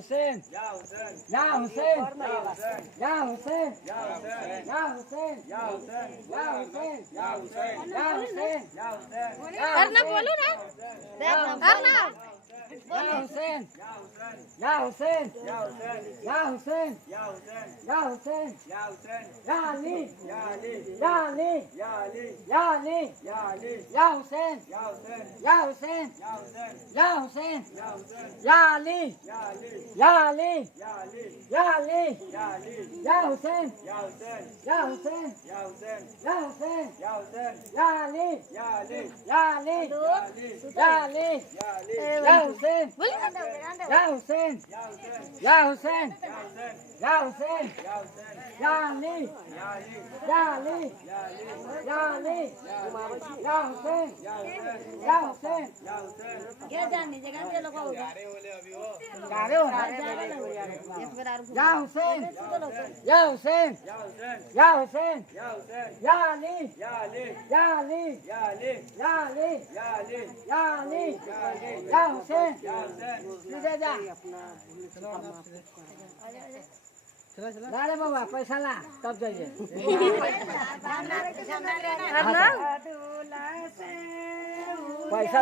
हुसैन या हुसैन या हुसैन या हुसैन या हुसैन या हुसैन या हुसैन या हुसैन या हुसैन या हुसैन या हुसैन करना बोलो ना करना या हुसैन या हुसैन या हुसैन या हुसैन या हुसैन या हुसैन या हुसैन या अली या अली या अली या अली या अली या अली या हुसैन या हुसैन या हुसैन या हुसैन या हुसैन या हुसैन या अली या अली या अली या अली या अली या अली या हुसैन या हुसैन या हुसैन या हुसैन या हुसैन या हुसैन या अली या अली या अली या अली या अली या अली या हुसैन बोल या हुसैन या हुसैन या हुसैन या हुसैन या हुसैन या हुसैन या अली या अली या अली या अली या अली या हुसैन या हुसैन या हुसैन या हुसैन क्या जानने जगह पे लोग होगा गारे हो या हुसैन या हुसैन या हुसैन या हुसैन या हुसैन या अली या अली या अली या अली या अली या अली या अली या अली या हुसैन या हुसैन सीधे जा ला रे बाबा पैसा ला तब जाइए पैसा